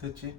됐지?